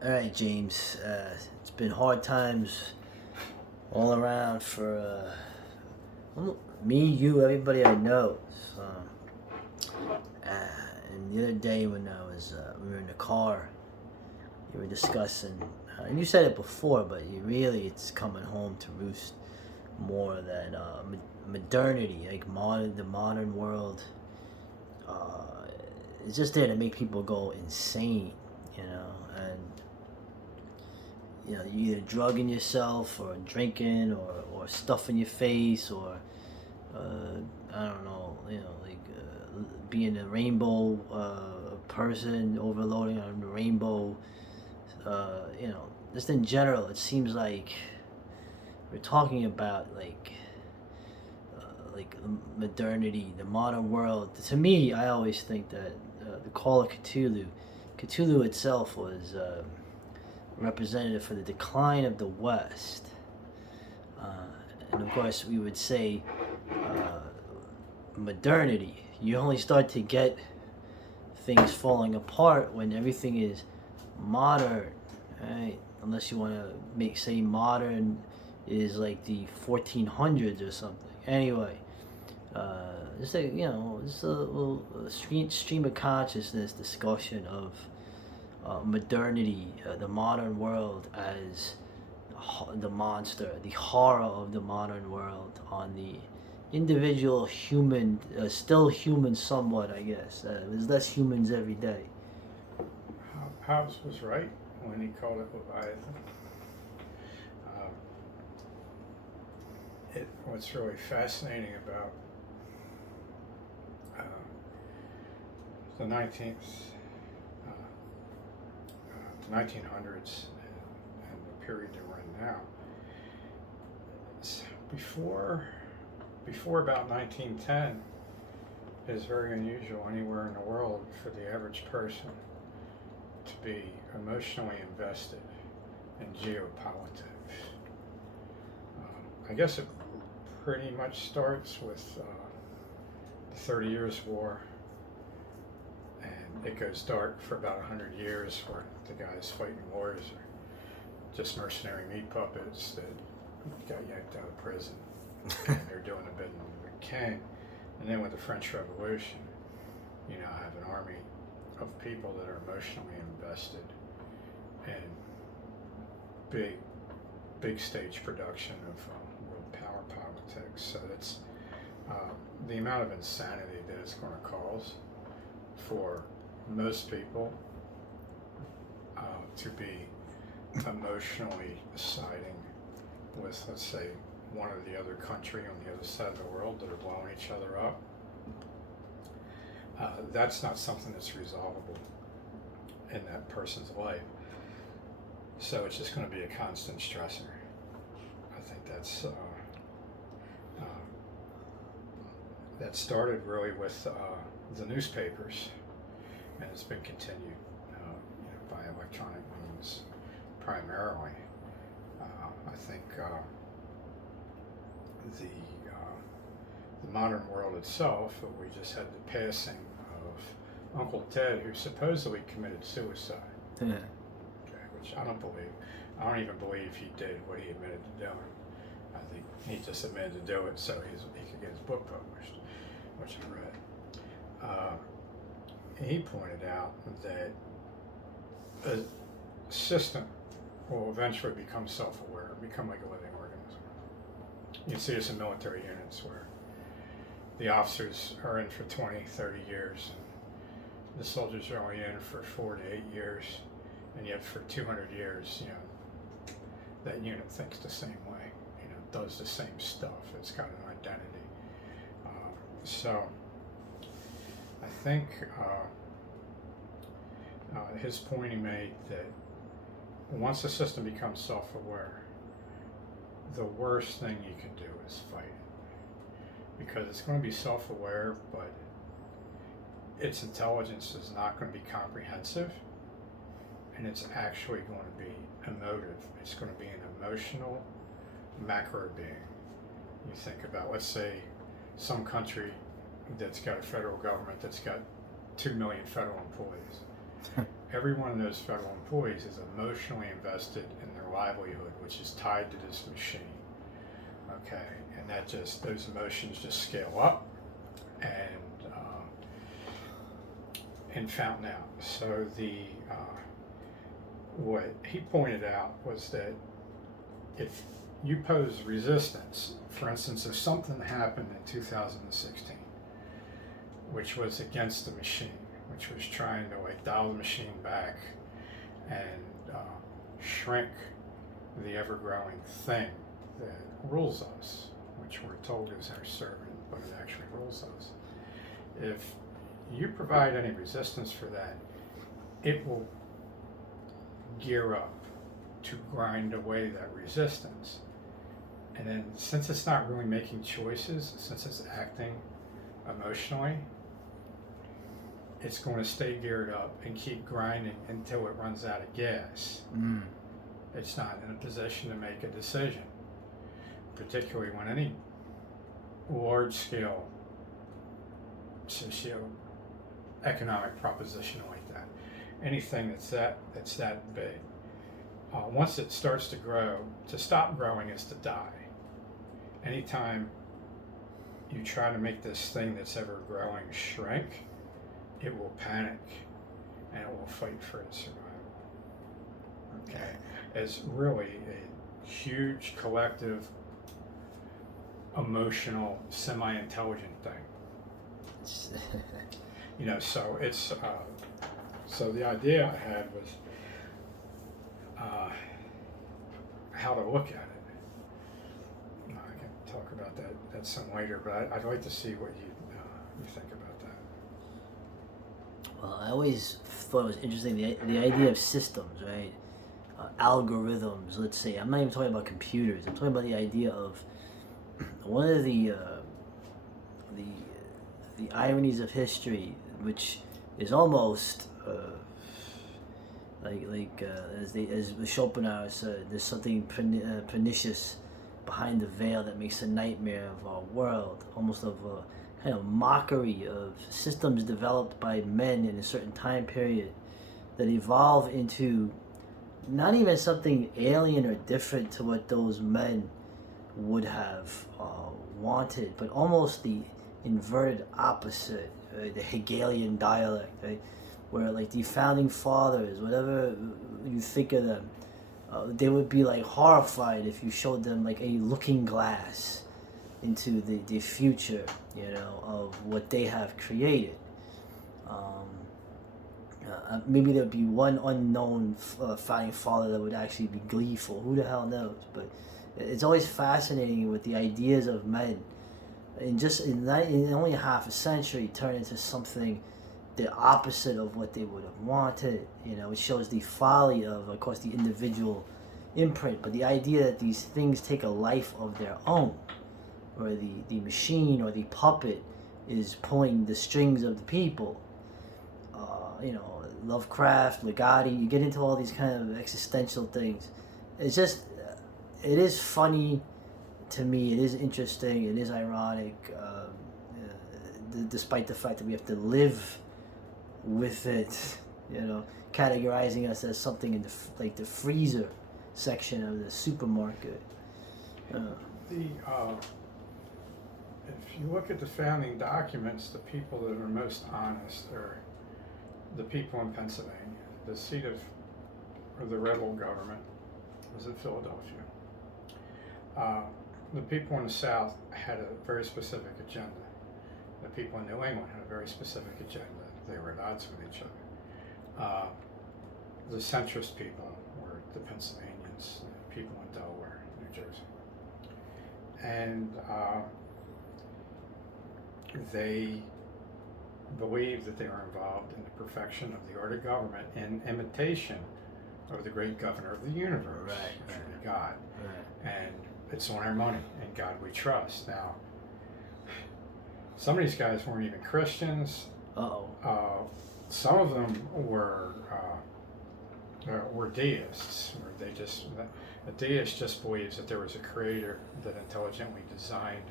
All right, James. It's been hard times all around for me, you, everybody I know. So, and the other day when we were in the car, you were discussing, and you said it before, but it's coming home to roost more that modernity, like the modern world, is just there to make people go insane, and you either drugging yourself or drinking or stuff in your face or I don't know, being a rainbow person, overloading on the rainbow. Just in general, it seems like we're talking about like modernity, the modern world. To me, I always think that the Call of Cthulhu itself was representative for the decline of the West. And of course, we would say modernity. You only start to get things falling apart when everything is modern, right? Unless you want to say modern is like the 1400s or something. Anyway, just a little stream of consciousness discussion of modernity, the modern world as the monster, the horror of the modern world on the individual human, still human somewhat, I guess. There's less humans every day. Hobbes was right when he called it Leviathan. What's really fascinating about the 1900s and the period that we're in now, before about 1910, it is very unusual anywhere in the world for the average person to be emotionally invested in geopolitics. I guess it pretty much starts with the 30 Years' War, and it goes dark for about 100 years where the guys fighting wars are just mercenary meat puppets that got yanked out of prison and they're doing the bidding of the king. And then with the French Revolution, you now have an army of people that are emotionally invested in big stage production of world power politics. So that's the amount of insanity that it's going to cause for most people to be emotionally siding with, let's say, one or the other country on the other side of the world that are blowing each other up. That's not something that's resolvable in that person's life. So it's just going to be a constant stressor. I think that started really with the newspapers, and it's been continued by electronic means primarily. I think the modern world itself, we just had the passing of Uncle Ted, who supposedly committed suicide. Yeah. Okay, which I don't believe. I don't even believe he did what he admitted to doing. I think he just admitted to do it so he could get his book published, which I read. He pointed out that a system will eventually become self-aware, become like a living organism. You see this in military units where the officers are in for 20, 30 years, and the soldiers are only in for 4 to 8 years, and yet for 200 years, that unit thinks the same way, does the same stuff. It's got an identity. So I think his point he made that once the system becomes self-aware, the worst thing you can do is fight it, because it's going to be self-aware, but its intelligence is not going to be comprehensive, and it's actually going to be emotive. It's going to be an emotional macro being. You think about, let's say, some country that's got a federal government that's got 2 million federal employees. every one of those federal employees is emotionally invested in their livelihood, which is tied to this machine. Okay, and that just, those emotions just scale up and fountain out. So what he pointed out was that if you pose resistance, for instance, if something happened in 2016, which was against the machine, which was trying to like dial the machine back and shrink the ever-growing thing that rules us, which we're told is our servant, but it actually rules us. If you provide any resistance for that, it will gear up to grind away that resistance. And then since it's not really making choices, since it's acting emotionally, it's going to stay geared up and keep grinding until it runs out of gas. It's not in a position to make a decision, particularly when any large-scale socio-economic proposition like that, anything that's that big, once it starts to grow, to stop growing is to die. Anytime you try to make this thing that's ever growing shrink, it will panic and it will fight for its survival. Okay, it's really a huge collective, emotional, semi-intelligent thing. You know, so it's so the idea I had was how to look at it. I can talk about that some later, but I'd like to see what you think about that. Well, I always thought it was interesting the idea of systems, right? Algorithms, let's say. I'm not even talking about computers. I'm talking about the idea of one of the ironies of history, which is almost as Schopenhauer said, there's something pernicious behind the veil that makes a nightmare of our world, almost of a kind of mockery of systems developed by men in a certain time period that evolve into not even something alien or different to what those men would have wanted, but almost the inverted opposite, the Hegelian dialect, right? Where like the founding fathers, whatever you think of them, they would be like horrified if you showed them like a looking glass into the future, you know, of what they have created. Maybe there'd be one unknown founding father that would actually be gleeful. Who the hell knows? But it's always fascinating with the ideas of men, and just in only half a century, turn into something the opposite of what they would have wanted. You know, it shows the folly of course, the individual imprint, but the idea that these things take a life of their own, or the machine or the puppet is pulling the strings of the people. You know, Lovecraft, Ligotti, you get into all these kind of existential things. It's just, it is funny to me, it is interesting, it is ironic, despite the fact that we have to live with it, you know, categorizing us as something in the freezer section of the supermarket. If you look at the founding documents, the people that are most honest are the people in Pennsylvania. The seat of the rebel government was in Philadelphia. The people in the South had a very specific agenda. The people in New England had a very specific agenda. They were at odds with each other. The centrist people were the Pennsylvanians, the people in Delaware, New Jersey. And they believed that they were involved in the perfection of the art of government in imitation of the great governor of the universe, which would be God. Right. And it's on our money, and God we trust. Now, some of these guys weren't even Christians. Some of them were deists, or a deist just believes that there was a creator that intelligently designed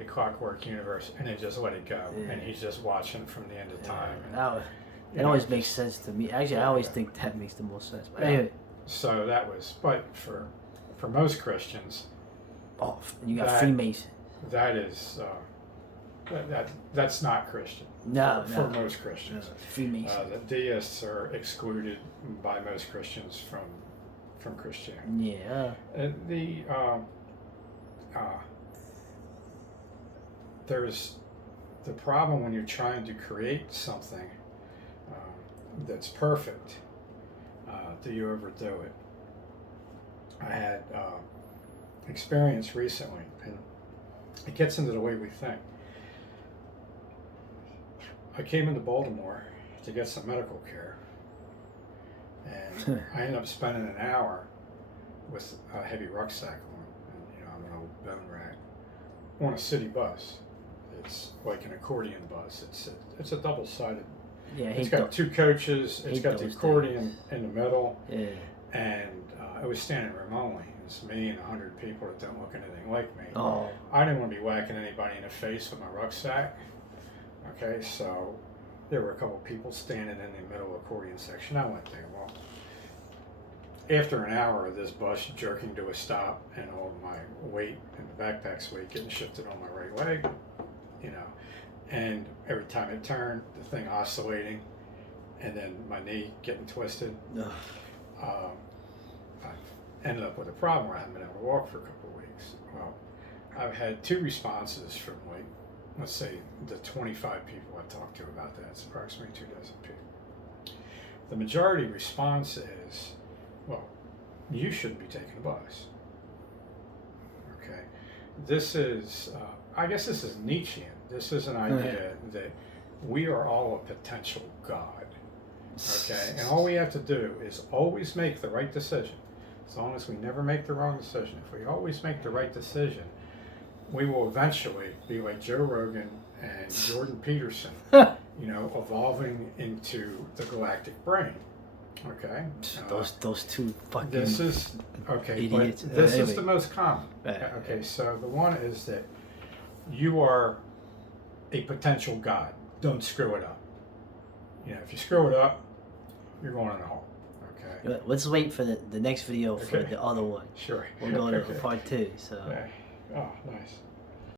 a clockwork universe and then just let it go, and he's just watching from the end of time. It always makes sense to me. Actually, I always think that makes the most sense. But anyway. So that was, but for most Christians, Oh, you got Freemason. That is that's not Christian. For most Christians. Freemason. The deists are excluded by most Christians from Christianity. Yeah. There's the problem when you're trying to create something that's perfect. Do you overdo it? I had experience recently, and it gets into the way we think. I came into Baltimore to get some medical care, and I ended up spending an hour with a heavy rucksack on, and I'm an old bone rack, on a city bus. It's like an accordion bus. It's a double-sided. Yeah, it's got two coaches. It's got the accordion in the middle. Yeah. And it was standing room only. It's me and 100 people that don't look anything like me. Oh. I didn't want to be whacking anybody in the face with my rucksack. Okay, so there were a couple people standing in the middle accordion section. I went there. Well, after an hour of this bus jerking to a stop and all my weight and the backpack's weight getting shifted on my right leg, and every time it turned, the thing oscillating, and then my knee getting twisted. I ended up with a problem where I haven't been able to walk for a couple of weeks. Well, I've had 2 responses from, like, let's say the 25 people I talked to about that. It's approximately 2 dozen people. The majority response is, well, you shouldn't be taking a bus. Okay. This is, I guess this is Nietzschean. This is an idea that we are all a potential God. Okay, and all we have to do is always make the right decision. As long as we never make the wrong decision. If we always make the right decision, we will eventually be like Joe Rogan and Jordan Peterson, evolving into the galactic brain. Okay? Those 2 fucking This is, okay, idiots. But this is the most common. Okay, so the one is that you are a potential God. Don't screw it up. If you screw it up, you're going in a hole. Okay. Let's wait for the next video for the other one. Sure. We'll go to part 2. So. Oh, nice.